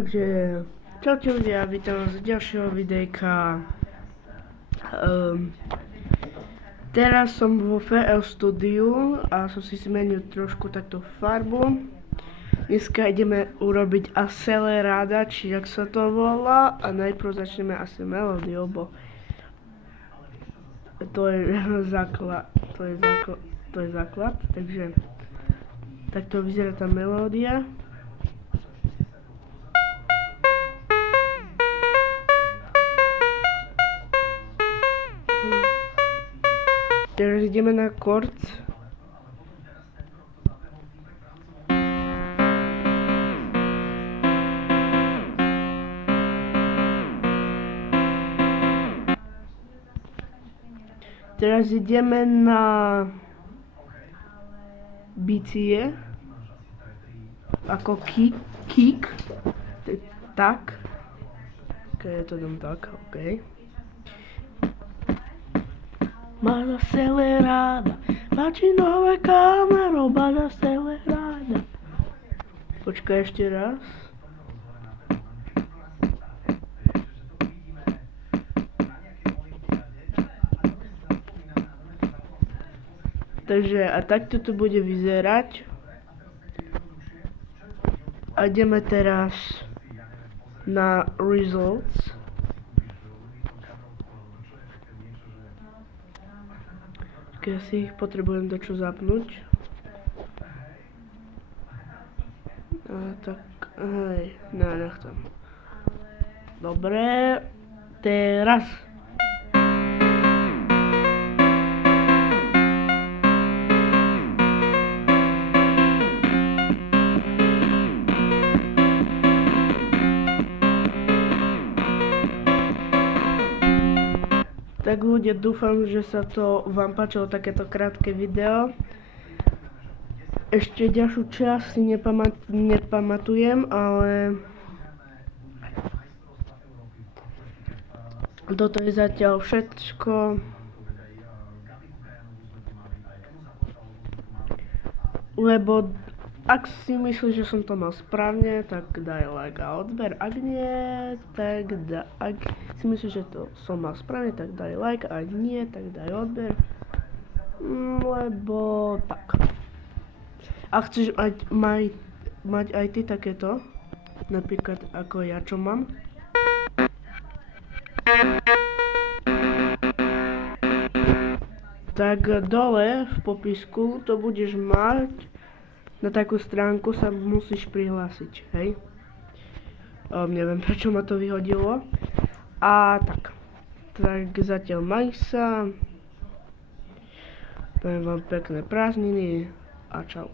Takže čaute ľudia, vítam vás z ďalšieho videjka. Teraz som vo FL Studiu a som si zmenil trošku takto farbu. Dneska ideme urobiť Accelerada, či jak sa to volá, a najprv začneme asi melódiou, bo to je základ, takže takto vyzerá tá melódia. Teraz ideme na kord. Teraz ideme na bicie, ako kick, tak. Ok, to dám tak, ok. Más acelerada, bate nové kamero, más acelerada. Počkaj ešte raz. Takže a takto to bude vyzerať. A ideme teraz na results. Ja si ich potrebujem dačo zapnúť. Tak, hej, nechcem. Dobre, teraz. Tak ľudia, dúfam, že sa to vám páčilo takéto krátke video. Ešte ďalšiu časť si nepamatujem, ale toto je zatiaľ všetko. Lebo ak si myslíš, že som to mal správne, tak daj like a odber. Ak nie, tak ak si myslíš, že to som mal správne, tak daj like. A ak nie, tak daj odber. Lebo tak. A chceš mať aj ty takéto, napríklad ako ja, čo mám. Tak dole v popisku to budeš mať. Na takú stránku sa musíš prihlásiť, hej? Neviem, prečo ma to vyhodilo. A tak. Tak zatiaľ maj sa. Poviem vám pekné prázdniny a čau.